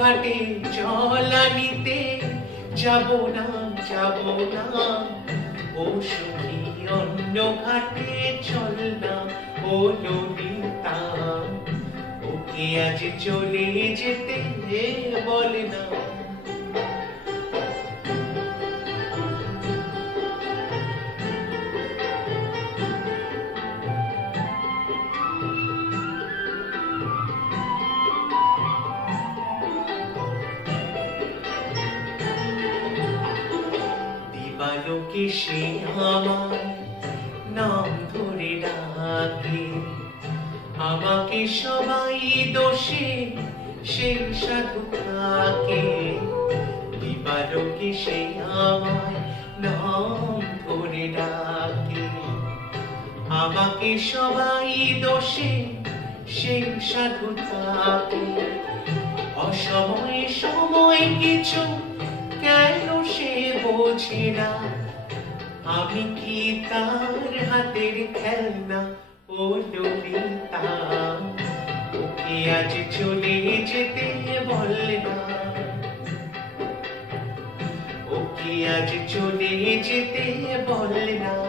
ঘাটে জলানিতে যাব না যাব না। ও সখী, অন্য ঘাটে চল না। ও ললিতা ওকে আজ চলে যেতে বলে না। দিবালোকে সে আমার নাম ধরে ডাকে। আমাকে সবাই দোষে, সেই সাধু থাকে। দিবালোকে সে আমার নাম ধরে ডাকে? আমাকে সবাই দোষে, সেই সাধু থাকে। অসময়ে সময় কিছু কেন সে বোঝে না আমি কি তার হাতের খেলনা ও ললিতা ওকে আজ চলে যেতে বলে না। ওকে আজ চলে যেতে বলে না।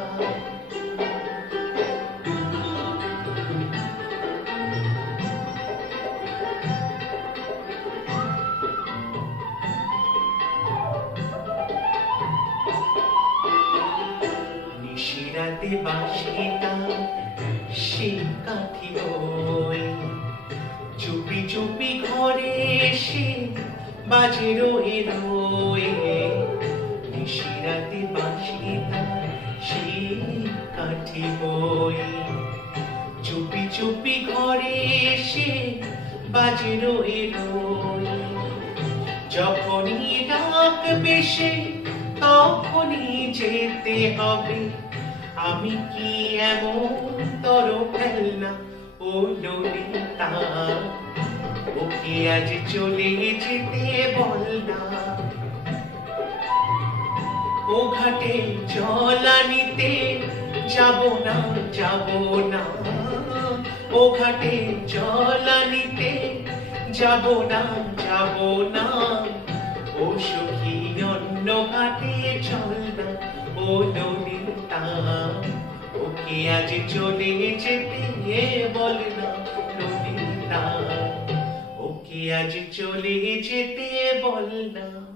বাসিটা সে চুপি চুপি ঘরে এসে বাজে রয়ে রয়ে নিশিরাতে কাঠি হয়ে চুপি চুপি ঘরে এসে বাজে রয়ে রয়ে যখনই ডাক বেশে, তখনই যেতে হবে। আমি কি এমন তর ফেলনা ও ললিতা, ওকে আজ চলে যেতে বল না ও ঘাটে জল আনিতে যাব না যাব না। ও ঘাটে জল আনিতে যাব না যাব না। ও সখী অন্য ঘাটে চল না। ও ললিতা ওকে আজ চলে যেতে বল না ললিতা ওকে আজ চলে যেতে বল না